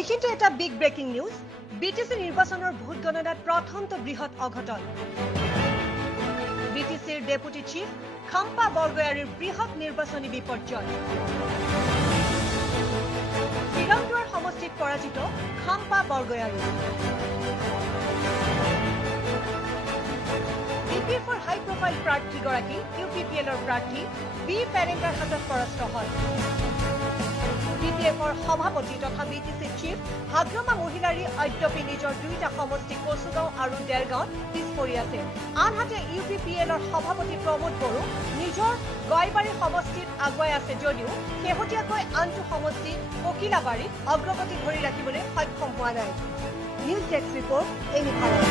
এইখিনিতে এটা big breaking news BTC নিৰ্বাচনৰ ভোট গণনাত প্ৰথমটো বৃহৎ অঘটন বিটিসিৰ ডেপুটি চিফ খাম্পা বৰগয়াৰীৰ বৃহৎ নিৰ্বাচনী বিপৰ্যয় শ্ৰীৰামপুৰৰ সমষ্টিত পৰাজিত খাম্পা বৰগয়াৰী বিপিএফৰ হাই প্ৰফাইল প্ৰাৰ্থীগৰাকী ইউপিপিএলৰ প্ৰাৰ্থী বি পেৰেংগাৰ হাতত পৰাস্ত হয় বিপিএফৰ সভাপতি তথা বিটিসি চিফ হাগ্ৰামা মহিলাৰী অদ্যপি নিজৰ দুইটা সমষ্টি কচুগাঁও আৰু দেৰগাঁৱত পিছ পৰি আছে আনহাতে ইউপিপিএলৰ সভাপতি প্ৰমোদ বড়ো নিজৰ গয়বাৰী সমষ্টিত আগুৱাই আছে যদিও শেহতীয়াকৈ আনটো সমষ্টি ককিলাবাৰীত অগ্ৰগতি ধৰি ৰাখিবলৈ সক্ষম হোৱা নাই news desk report any Bharat